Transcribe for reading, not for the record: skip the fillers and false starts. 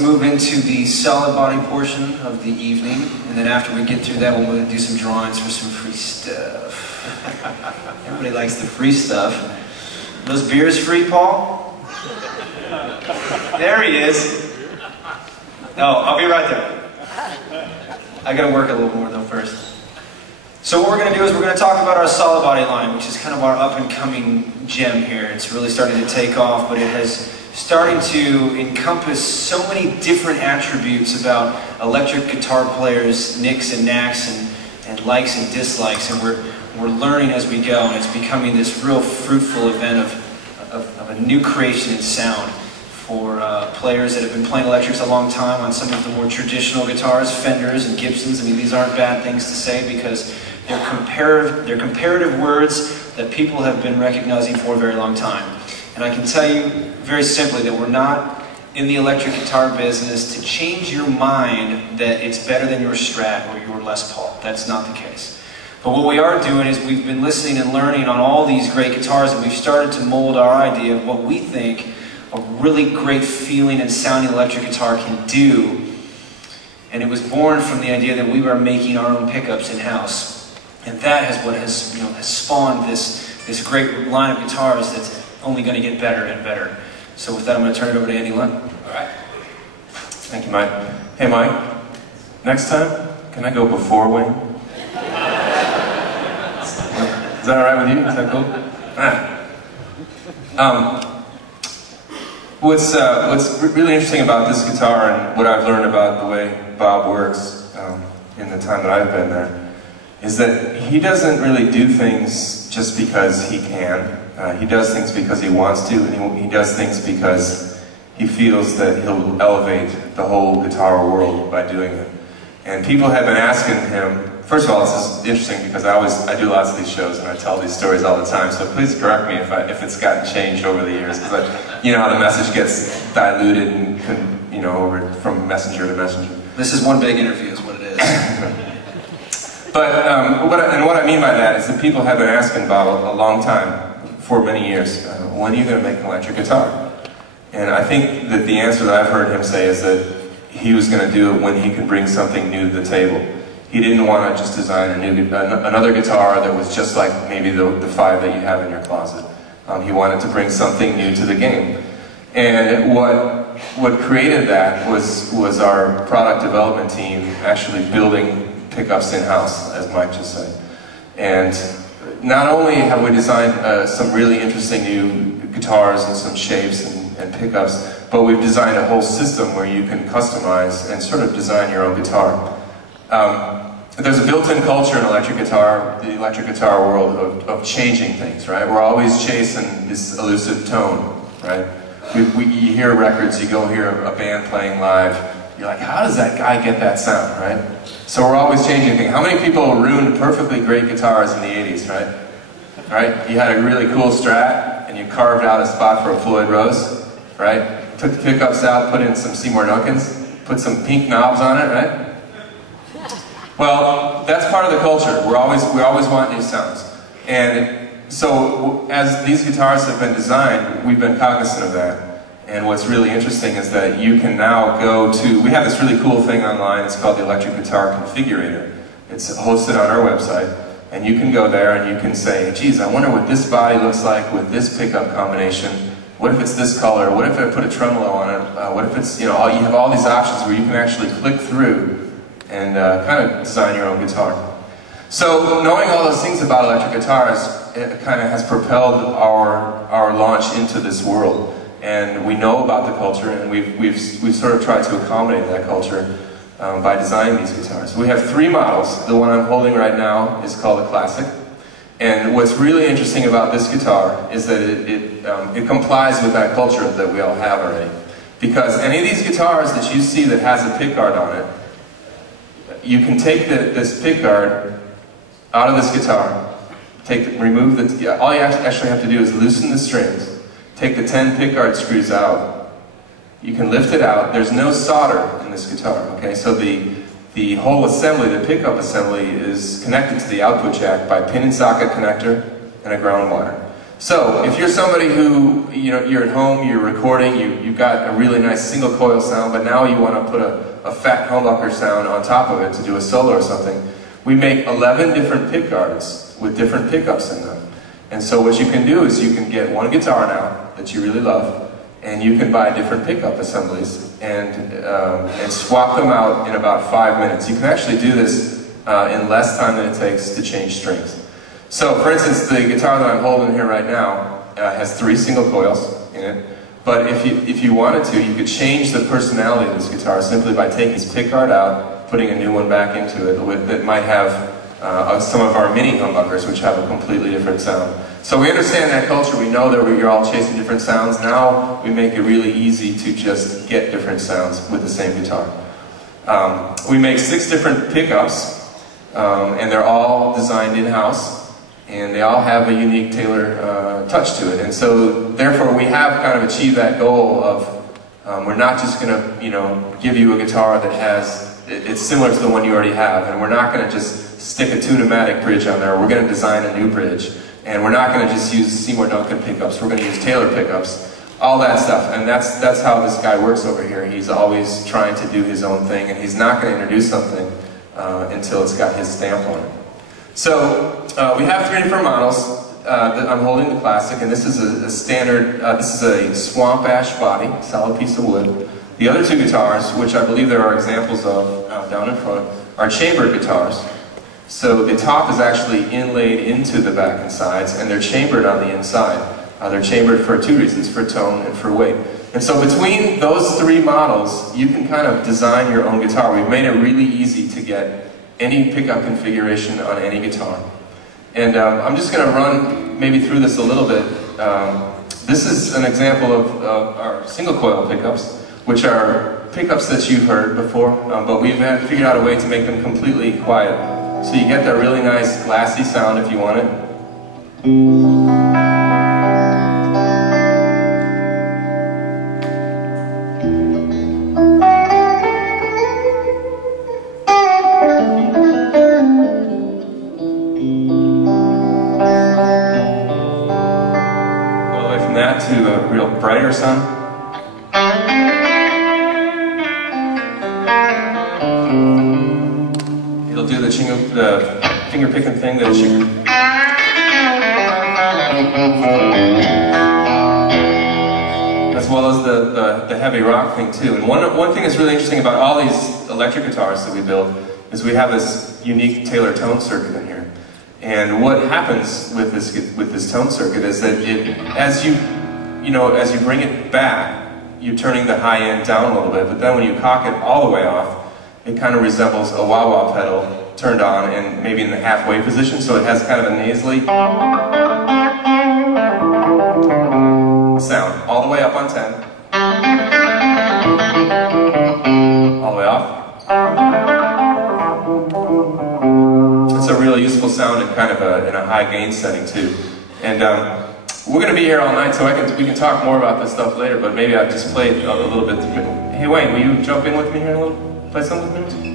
let's move into the solid body portion of the evening, and then after we get through that, we'll do some drawings for some free stuff. Everybody likes the free stuff. Those beers free, Paul? There he is. No, I'll be right there. I gotta work a little more though first. So what we're going to do is we're going to talk about our solid body line, which is kind of our up-and-coming gem here. It's really starting to take off, but it has started to encompass so many different attributes about electric guitar players' nicks and knacks and likes and dislikes, and we're learning as we go, and it's becoming this real fruitful event of a new creation in sound for players that have been playing electrics a long time on some of the more traditional guitars, Fenders and Gibsons. I mean, these aren't bad things to say because they're comparative words that people have been recognizing for a very long time. And I can tell you very simply that we're not in the electric guitar business to change your mind that it's better than your Strat or your Les Paul. That's not the case. But what we are doing is we've been listening and learning on all these great guitars, and we've started to mold our idea of what we think a really great feeling and sounding electric guitar can do. And it was born from the idea that we were making our own pickups in-house. And that is what has, has spawned this great line of guitars that's only going to get better and better. So with that, I'm going to turn it over to Andy Lund. All right. Thank you, Mike. Hey, Mike. Next time, can I go before Wayne? Is that all right with you? Is that cool? What's really interesting about this guitar and what I've learned about the way Bob works in the time that I've been there is that he doesn't really do things just because he can. He does things because he wants to, and he does things because he feels that he'll elevate the whole guitar world by doing it. And people have been asking him, first of all, this is interesting because I do lots of these shows and I tell these stories all the time, so please correct me if it's gotten changed over the years, because you know how the message gets diluted and over from messenger to messenger. This is one big interview is what it is. But what I mean by that is that people have been asking Bob a long time, for many years, when are you going to make an electric guitar? And I think that the answer that I've heard him say is that he was going to do it when he could bring something new to the table. He didn't want to just design another guitar that was just like maybe the 5 that you have in your closet. He wanted to bring something new to the game. And what created that was our product development team actually building pickups in-house, as Mike just said. And not only have we designed some really interesting new guitars and some shapes and pickups, but we've designed a whole system where you can customize and sort of design your own guitar. There's a built-in culture in the electric guitar world of changing things, right? We're always chasing this elusive tone, right? You hear records, you go hear a band playing live, you're like, how does that guy get that sound, right? So we're always changing things. How many people ruined perfectly great guitars in the 80s, right? Right? You had a really cool Strat, and you carved out a spot for a Floyd Rose, right? Took the pickups out, put in some Seymour Duncans, put some pink knobs on it, right? Well, that's part of the culture. We always want new sounds. And so as these guitars have been designed, we've been cognizant of that. And what's really interesting is that you can now go to, we have this really cool thing online, it's called the Electric Guitar Configurator. It's hosted on our website, and you can go there and you can say, geez, I wonder what this body looks like with this pickup combination. What if it's this color? What if I put a tremolo on it? What if it's, you have all these options where you can actually click through and kind of design your own guitar. So knowing all those things about electric guitars, it kind of has propelled our launch into this world. And we know about the culture, and we've sort of tried to accommodate that culture by designing these guitars. We have 3 models. The one I'm holding right now is called a Classic. And what's really interesting about this guitar is that it complies with that culture that we all have already. Because any of these guitars that you see that has a pickguard on it, you can take this pickguard out of this guitar, remove all you actually have to do is loosen the strings, take the 10 pickguard screws out. You can lift it out. There's no solder in this guitar, okay? So the whole assembly, the pickup assembly, is connected to the output jack by pin and socket connector and a ground wire. So, if you're somebody who, you're at home, you're recording, you've got a really nice single coil sound, but now you want to put a fat humbucker sound on top of it to do a solo or something, we make 11 different pick guards with different pickups in them. And so what you can do is you can get one guitar now that you really love, and you can buy different pickup assemblies and swap them out in about 5 minutes. You can actually do this in less time than it takes to change strings. So, for instance, the guitar that I'm holding here right now has 3 single coils in it. But if you wanted to, you could change the personality of this guitar simply by taking this pickguard out, putting a new one back into it that might have some of our mini humbuckers, which have a completely different sound. So we understand that culture. We know that you're all chasing different sounds. Now we make it really easy to just get different sounds with the same guitar. We make 6 different pickups, and they're all designed in-house. And they all have a unique Taylor touch to it. And so, therefore, we have kind of achieved that goal of we're not just going to, give you a guitar that it's similar to the one you already have. And we're not going to just stick a tune-o-matic bridge on there. We're going to design a new bridge. And we're not going to just use Seymour Duncan pickups. We're going to use Taylor pickups. All that stuff. And that's how this guy works over here. He's always trying to do his own thing. And he's not going to introduce something until it's got his stamp on it. So, we have 3 different models. I'm holding the classic, and this is a standard, this is a swamp ash body, solid piece of wood. The other 2 guitars, which I believe there are examples of down in front, are chambered guitars. So the top is actually inlaid into the back and sides, and they're chambered on the inside. They're chambered for 2 reasons, for tone and for weight. And so between those 3 models, you can kind of design your own guitar. We've made it really easy to get any pickup configuration on any guitar. And I'm just going to run maybe through this a little bit. This is an example of our single coil pickups, which are pickups that you've heard before, but we've figured out a way to make them completely quiet. So you get that really nice glassy sound if you want it. To a real brighter sound. It'll do the finger picking thing that you. As well as the heavy rock thing too. And one thing that's really interesting about all these electric guitars that we build is we have this unique Taylor tone circuit in here. And what happens with this tone circuit is that as you bring it back, you're turning the high end down a little bit, but then when you cock it all the way off, it kind of resembles a wah-wah pedal turned on and maybe in the halfway position, so it has kind of a nasally sound. All the way up on 10. All the way off. It's a really useful sound in kind of in a high gain setting too. And we're going to be here all night, so we can talk more about this stuff later, but maybe I've just played a little bit. Hey Wayne, will you jump in with me here a little? Play something with me?